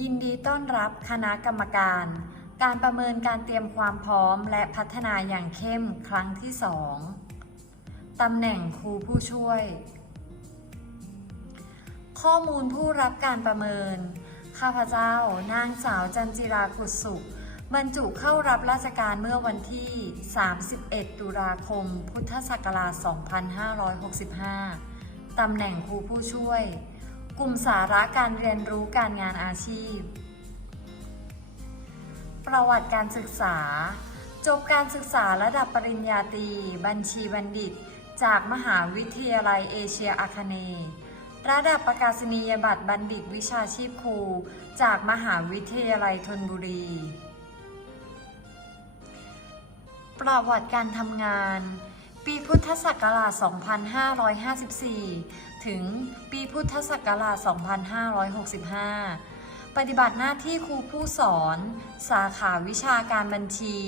ยินดีต้อนรับคณะกรรมการ การประเมินการเตรียมความพร้อมและพัฒนาอย่างเข้มครั้งที่ 2 ตำแหน่งครูผู้ช่วย ข้อมูลผู้รับการประเมิน ข้าพเจ้านางสาวจันจิราขุดสุข บรรจุเข้ารับราชการเมื่อวันที่ 31 ตุลาคม พุทธศักราช 2565 ตำแหน่งครูผู้ช่วย กลุ่มสาระการเรียนรู้การงานอาชีพ ประวัติการศึกษา จบการศึกษาระดับปริญญาตรี บัญชีบัณฑิต จากมหาวิทยาลัยเอเชียอาคเนย์ระดับประกาศนียบัตรบัณฑิตวิชาชีพครู จากมหาวิทยาลัยธนบุรี ประวัติการทำงาน ปีพุทธศักราช 2554 ถึงปีพุทธศักราช 2565 ปฏิบัติหน้าที่ครูผู้สอน สาขาวิชาการบัญชี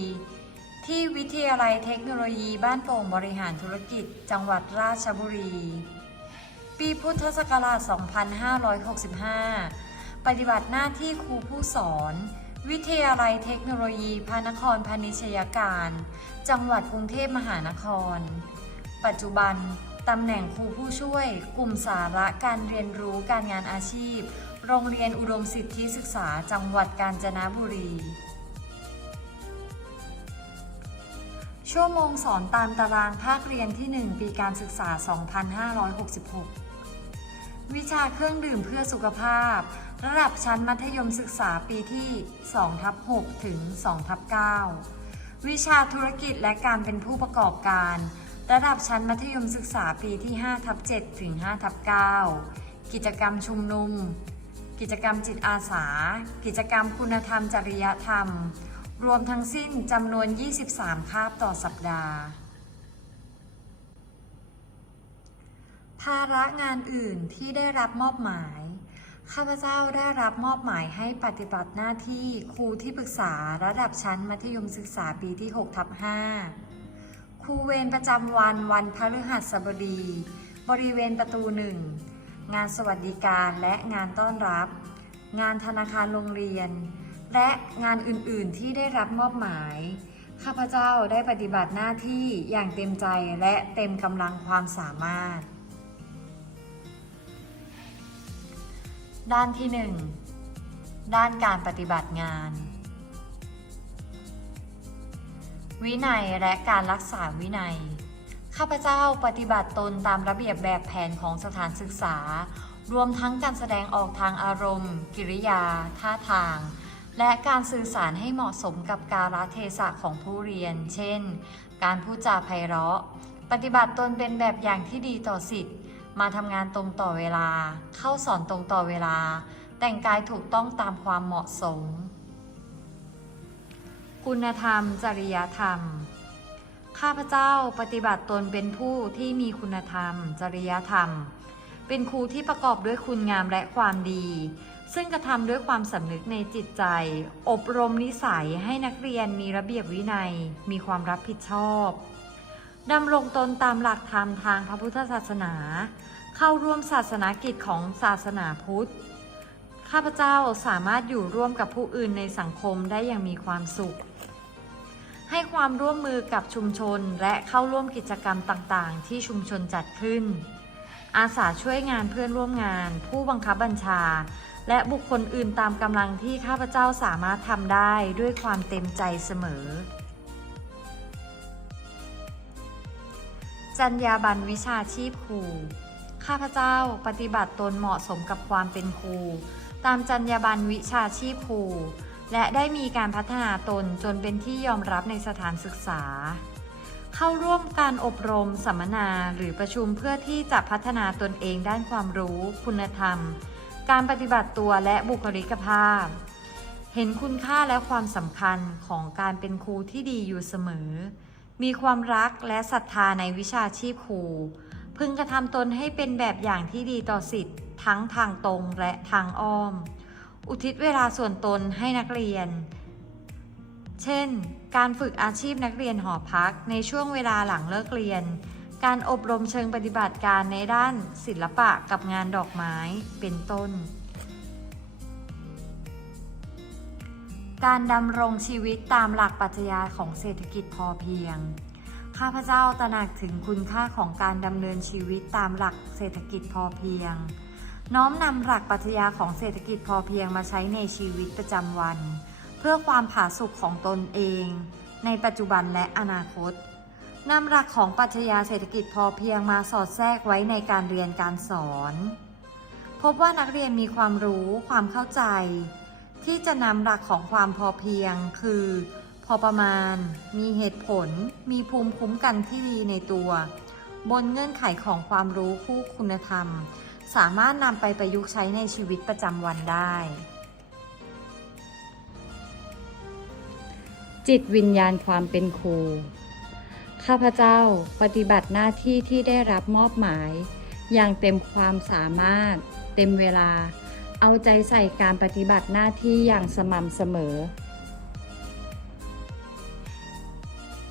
ที่วิทยาลัยเทคโนโลยีบ้านโป่งบริหารธุรกิจ จังหวัดราชบุรี ปีพุทธศักราช 2565 ปฏิบัติหน้าที่ครูผู้สอน วิทยาลัยเทคโนโลยีพระนครพาณิชยการ จังหวัดกรุงเทพมหานคร ปัจจุบันตำแหน่งครูผู้ช่วย กลุ่มสาระการเรียนรู้การงานอาชีพ โรงเรียนอุดมสิทธิศึกษาจังหวัดกาญจนบุรี ชั่วโมงสอนตามตารางภาคเรียนที่ 1 ปีการศึกษา 2566 วิชาเครื่องดื่มเพื่อสุขภาพ ระดับชั้นมัธยมศึกษาปีที่2ทับ6ถึง2ทับ9วิชาธุรกิจและการเป็นผู้ประกอบการ ระดับชั้นมัธยมศึกษาปีที่5ทับ7ถึง5ทับ9กิจกรรมชุมนุม กิจกรรมจิตอาสา กิจกรรมคุณธรรมจริยธรรม รวมทั้งสิ้นจำนวน 23 คาบต่อสัปดาห์ภาระงานอื่นที่ได้รับมอบหมาย ข้าพเจ้าได้รับมอบหมายให้ปฏิบัติหน้าที่ครูที่ปรึกษาระดับชั้นมัธยมศึกษาปีที่6ทับ5ครูเวรประจำวันวันพฤหัสบดี บริเวณประตูหนึ่งงานสวัสดิการและงานต้อนรับ งานธนาคารโรงเรียน และงานอื่นๆที่ได้รับมอบหมาย ข้าพเจ้าได้ปฏิบัติหน้าที่อย่างเต็มใจและเต็มกำลังความสามารถ ด้านที่ 1 ด้านการปฏิบัติงาน วินัยและการรักษาวินัย ข้าพเจ้าปฏิบัติตนตามระเบียบแบบแผนของสถานศึกษา รวมทั้งการแสดงออกทางอารมณ์ กิริยา ท่าทาง และการสื่อสารให้เหมาะสมกับกาลเทศะของผู้เรียน เช่น การพูดจาไพเราะ ปฏิบัติตนเป็นแบบอย่างที่ดีต่อสิทธิ์ มาทำงานตรงต่อเวลา เข้าสอนตรงต่อเวลา แต่งกายถูกต้องตามความเหมาะสม คุณธรรม จริยธรรม ข้าพเจ้าปฏิบัติตนเป็นผู้ที่มีคุณธรรม จริยธรรม เป็นครูที่ประกอบด้วยคุณงามและความดี ซึ่งกระทำด้วยความสำนึกในจิตใจ อบรมนิสัยให้นักเรียนมีระเบียบวินัย มีความรับผิดชอบ ดำรงตนตามหลักธรรมทางพระพุทธศาสนา เข้าร่วมศาสนากิจของศาสนาพุทธ ข้าพเจ้าสามารถอยู่ร่วมกับผู้อื่นในสังคมได้อย่างมีความสุข ให้ความร่วมมือกับชุมชนและเข้าร่วมกิจกรรมต่างๆ ที่ชุมชนจัดขึ้น อาสาช่วยงานเพื่อนร่วมงาน ผู้บังคับบัญชา และบุคคลอื่นตามกำลังที่ข้าพเจ้าสามารถทำได้ด้วยความเต็มใจเสมอ จรรยาบรรณวิชาชีพครู ข้าพเจ้าปฏิบัติตนเหมาะสมกับความเป็นครู ตามจรรยาบรรณวิชาชีพครู และได้มีการพัฒนาตนจนเป็นที่ยอมรับในสถานศึกษา เข้าร่วมการอบรม สัมมนาหรือประชุมเพื่อที่จะพัฒนาตนเองด้านความรู้ คุณธรรม การปฏิบัติตัวและบุคลิกภาพ เห็นคุณค่าและความสำคัญของการเป็นครูที่ดีอยู่เสมอ มีความรักและศรัทธาในวิชาชีพครู พึงกระทำตนให้เป็นแบบอย่างที่ดีต่อสิทธิ์ทั้งทางตรงและทางอ้อม อุทิศเวลาส่วนตนให้นักเรียน เช่น การฝึกอาชีพนักเรียนหอพักในช่วงเวลาหลังเลิกเรียน การอบรมเชิงปฏิบัติการในด้านศิลปะกับงานดอกไม้ เป็นต้น การดำรงชีวิตตามหลักปรัชญาของเศรษฐกิจพอเพียง ข้าพเจ้าตระหนักถึงคุณค่าของการดำเนินชีวิตตามหลักเศรษฐกิจพอเพียง น้อมนำหลักปรัชญาของเศรษฐกิจพอเพียงมาใช้ในชีวิตประจำวัน เพื่อความผาสุกของตนเอง ในปัจจุบันและอนาคตนำหลักของปรัชญาเศรษฐกิจพอเพียงมาสอดแทรกไว้ในการเรียนการสอน พบว่านักเรียนมีความรู้ความเข้าใจ ที่จะนำหลักของความพอเพียงคือ พอประมาณ มีเหตุผล มีภูมิคุ้มกันที่ดีในตัว บนเงื่อนไขของความรู้คู่คุณธรรม สามารถนำไปประยุกต์ใช้ในชีวิตประจำวันได้ จิตวิญญาณความเป็นครู ข้าพเจ้าปฏิบัติหน้าที่ที่ได้รับมอบหมาย อย่างเต็มความสามารถ เต็มเวลา เอาใจใส่การปฏิบัติหน้าที่อย่างสม่ำเสมอ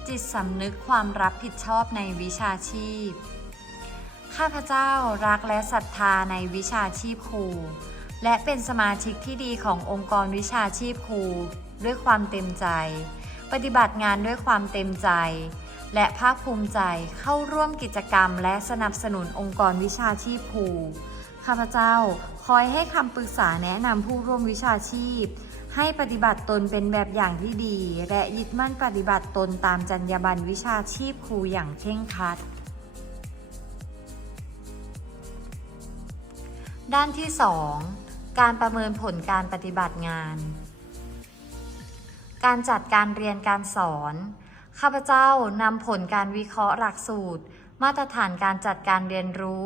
จิตสำนึกความรับผิดชอบในวิชาชีพ ข้าพเจ้ารักและศรัทธาในวิชาชีพครู และเป็นสมาชิกที่ดีขององค์กรวิชาชีพครูด้วยความเต็มใจ ปฏิบัติงานด้วยความเต็มใจ และภาคภูมิใจเข้าร่วมกิจกรรม และสนับสนุนองค์กรวิชาชีพครู ข้าพเจ้า คอยให้คำปรึกษาแนะนำผู้ร่วมวิชาชีพ ให้ปฏิบัติตนเป็นแบบอย่างที่ดี และยึดมั่นปฏิบัติตนตามจรรยาบรรณวิชาชีพครูอย่างเคร่งครัด ด้านที่ 2 การประเมินผลการปฏิบัติงาน การจัดการเรียนการสอน ข้าพเจ้านำผลการวิเคราะห์หลักสูตร มาตรฐานการจัดการเรียนรู้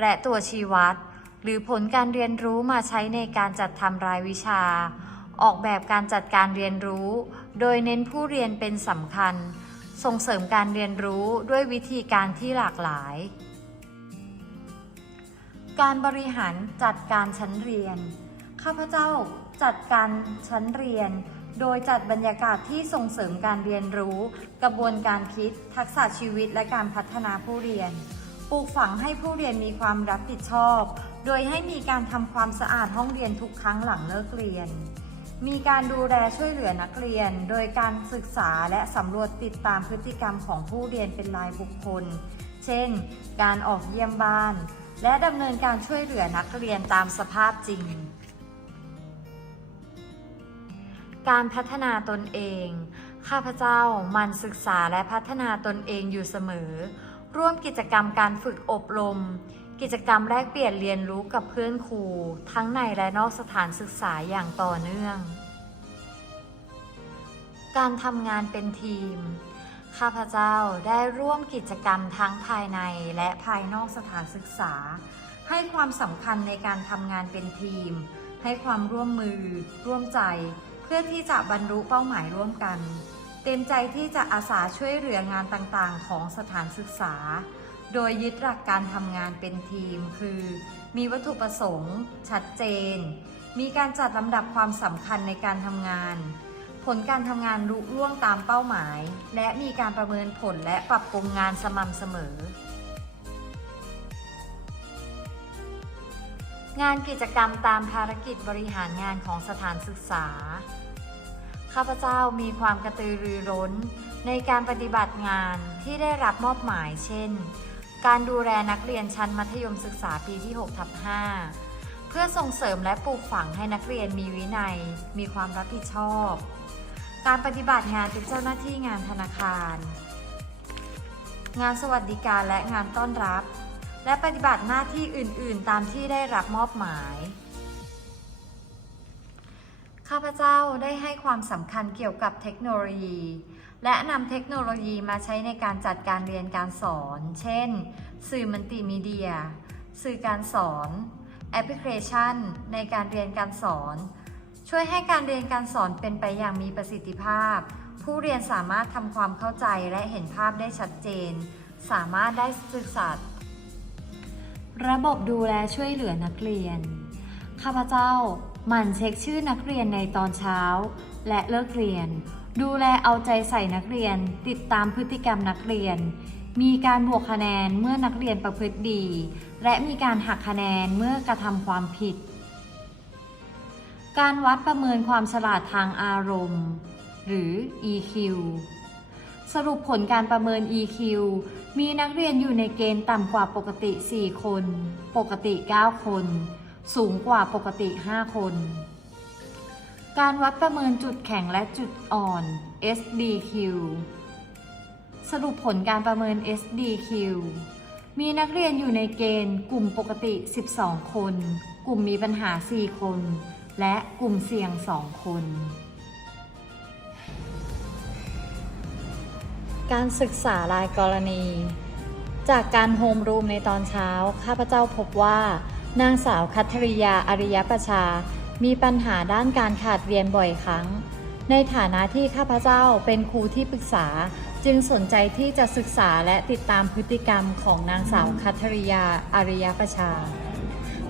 และตัวชี้วัด หรือผลการเรียนรู้มาใช้ในการจัดทำรายวิชา ออกแบบการจัดการเรียนรู้ โดยเน้นผู้เรียนเป็นสำคัญ ส่งเสริมการเรียนรู้ด้วยวิธีการที่หลากหลาย การบริหารจัดการชั้นเรียน ข้าพเจ้าจัดการชั้นเรียน โดยจัดบรรยากาศที่ส่งเสริมการเรียนรู้ กระบวนการคิด ทักษะชีวิตและการพัฒนาผู้เรียน ปลูกฝังให้ผู้เรียนมีความรับผิดชอบ โดยให้มีการทำความสะอาดห้องเรียนทุกครั้งหลังเลิกเรียน มีการดูแลช่วยเหลือนักเรียน โดยการศึกษาและสำรวจติดตามพฤติกรรมของผู้เรียนเป็นรายบุคคล เช่น การออกเยี่ยมบ้าน และดำเนินการช่วยเหลือนักเรียนตามสภาพจริง การพัฒนาตนเอง ข้าพเจ้ามันศึกษาและพัฒนาตนเองอยู่เสมอ ร่วมกิจกรรมการฝึกอบรม กิจกรรมแลกเปลี่ยนเรียนรู้กับเพื่อนครู ทั้งในและนอกสถานศึกษาอย่างต่อเนื่อง การทำงานเป็นทีม ข้าพเจ้าได้ร่วมกิจกรรมทั้งภายในและภายนอกสถานศึกษา ให้ความสำคัญในการทำงานเป็นทีม ให้ความร่วมมือ ร่วมใจ เพื่อที่จะบรรลุเป้าหมายร่วมกัน เต็มใจที่จะอาสาช่วยเหลืองานต่างๆ ของสถานศึกษา โดยยึดหลักการทำงานเป็นทีม คือ มีวัตถุประสงค์ ชัดเจน มีการจัดลำดับความสำคัญในการทำงาน ผลการทำงานรุล่วงตามเป้าหมาย และมีการประเมินผลและปรับปรุงงานสม่ำเสมอ งานกิจกรรมตามภารกิจบริหารงานของสถานศึกษา ข้าพเจ้ามีความกระตือรือร้นในการปฏิบัติงานที่ได้รับมอบหมายเช่น การดูแลนักเรียนชั้นมัธยมศึกษาปีที่6ทับ5เพื่อส่งเสริมและปลูกฝังให้นักเรียนมีวินัย มีความรับผิดชอบ การปฏิบัติงานเป็นเจ้าหน้าที่งานธนาคาร งานสวัสดิการและงานต้อนรับ และปฏิบัติหน้าที่อื่น ๆ ตามที่ได้รับมอบหมายข้าพเจ้าได้ให้ความสำคัญเกี่ยวกับเทคโนโลยี และนำเทคโนโลยีมาใช้ในการจัดการเรียนการสอน เช่น สื่อมัลติมีเดีย สื่อการสอน แอปพลิเคชัน ในการเรียนการสอน ช่วยให้การเรียนการสอนเป็นไปอย่างมีประสิทธิภาพ ผู้เรียนสามารถทำความเข้าใจและเห็นภาพได้ชัดเจน สามารถได้ศึกษา ระบบดูแลช่วยเหลือนักเรียน ข้าพเจ้าหมั่นเช็คชื่อนักเรียนในตอนเช้า และเลิกเรียน ดูแลเอาใจใส่นักเรียน ติดตามพฤติกรรมนักเรียน มีการบวกคะแนนเมื่อนักเรียนประพฤติดี และมีการหักคะแนนเมื่อกระทำความผิด การวัดประเมินความฉลาดทางอารมณ์ หรือ EQ สรุปผลการประเมิน EQ มีนักเรียนอยู่ในเกณฑ์ต่ำกว่าปกติ 4 คน ปกติ 9 คน สูงกว่าปกติ 5 คน การวัดประเมินจุดแข็งและจุดอ่อน SDQ สรุปผลการประเมิน SDQ มีนักเรียนอยู่ในเกณฑ์ กลุ่มปกติ 12 คน กลุ่มมีปัญหา 4 คน และกลุ่มเสี่ยง 2 คน การศึกษารายกรณี จากการโฮมรูมในตอนเช้า ข้าพเจ้าพบว่า นางสาวคัทริยา อริยประชา มีปัญหาด้านการขาดเรียนบ่อยครั้ง ในฐานะที่ข้าพเจ้าเป็นครูที่ปรึกษา จึงสนใจที่จะศึกษาและติดตามพฤติกรรมของนางสาวคัทริยาอาริยประชา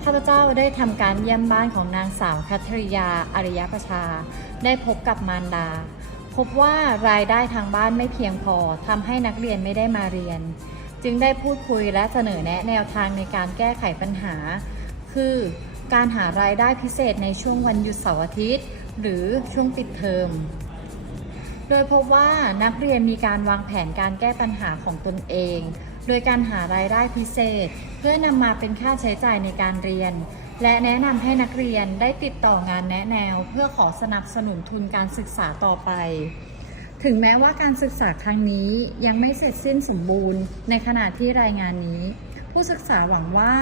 ข้าพเจ้าได้ทำการเยี่ยมบ้านของนางสาวคัทริยาอาริยประชา ได้พบกับมารดา พบว่ารายได้ทางบ้านไม่เพียงพอทำให้นักเรียนไม่ได้มาเรียน จึงได้พูดคุยและเสนอแนะแนวทางในการแก้ไขปัญหา คือ การหารายได้พิเศษในช่วงวันหยุดเสาร์อาทิตย์ หรือช่วงปิดเทอม โดยพบว่านักเรียนมีการวางแผนการแก้ปัญหาของตนเอง โดยการหารายได้พิเศษ เพื่อนำมาเป็นค่าใช้จ่ายในการเรียน และแนะนำให้นักเรียนได้ติดต่องานแนะแนว เพื่อขอสนับสนุนทุนการศึกษาต่อไปถึงแม้ว่าการศึกษาครั้งนี้ยังไม่เสร็จสิ้นสมบูรณ์ในขณะที่รายงานนี้ ผู้ศึกษาหวังว่า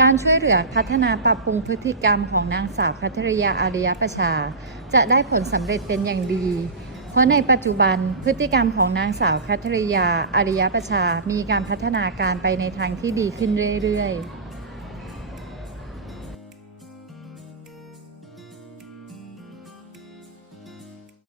การช่วยเหลือพัฒนาปรับปรุงพฤติกรรมของนางสาวพัทรยาอาริยประชา จะได้ผลสำเร็จเป็นอย่างดี เพราะในปัจจุบันพฤติกรรมของนางสาวคัทริยาอาริยประชา มีการพัฒนาการไปในทางที่ดีขึ้นเรื่อยๆ